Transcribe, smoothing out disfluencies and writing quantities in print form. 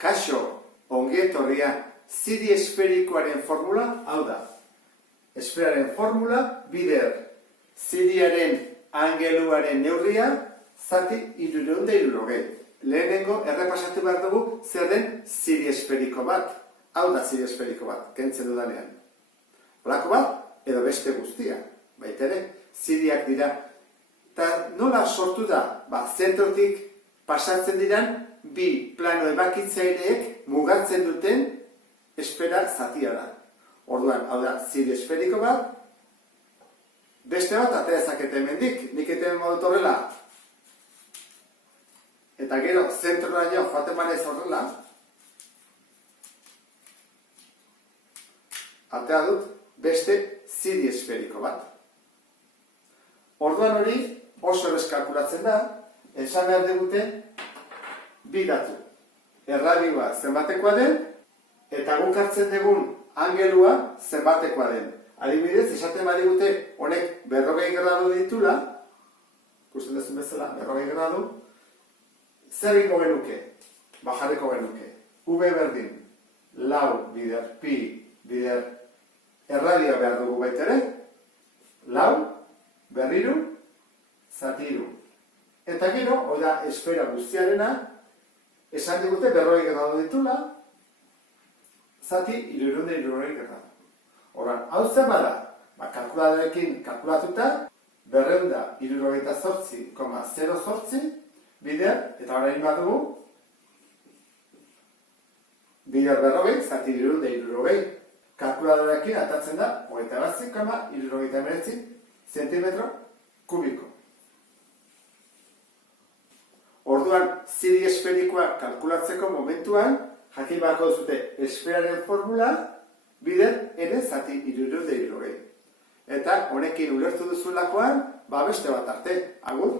Kaixo, ongi etorria, ziri esferikoaren formula hau da. Esferaren formula bider, ziriaren angeluaren neurria zati 360. Lehenengo errepasatu behar dugu zer den ziri esferiko bat. Hau da ziri esferiko bat, kentzen dudanean. Holako bat edo beste guztia, baita ere, ziriak dira. Eta nola sortu da? Zentrotik pasatzen diran bi plano ebakitzaileek mugatzen duten esfera zatia da. Orduan, hau da, ziri esferiko bat, beste bat atera ezakete hemendik, nik eten modut horrela. Eta gero, zentrora joaten banez horrela, atera dut beste ziri esferiko bat. Orduan hori oso kalkulatzen da, esan behar digute bi datu. Erradioa zenbatekoa den, eta guk hartzen dugun angelua zenbatekoa den. Adibidez, esaten badigute honek 40 gradu ditula, ikusten duzun bezala, 40 gradu, zer egingo genuke? Jarriko genuke. V berdin, lau bider, pi bider, erradioa behar dugu baita ere, lau, berriru, zatiru. Eta gero, hori da esfera guztiarena, esan digute 40 gradu ditula, zati 360 gradu. Horan, hau zer bada? Kalkuladorekin kalkulatuta, 278,08 bider, eta orain bat dugu, bider 40, zati 360. Kalkuladorekin atatzen da, 29,79 zentimetro kubiko. Orduan, ziri esferikoa kalkulatzeko momentuan, jakin beharko duzute esferaren formula, bider ere zati 360. Eta honekin ulertu duzulakoan, beste bat arte, agur!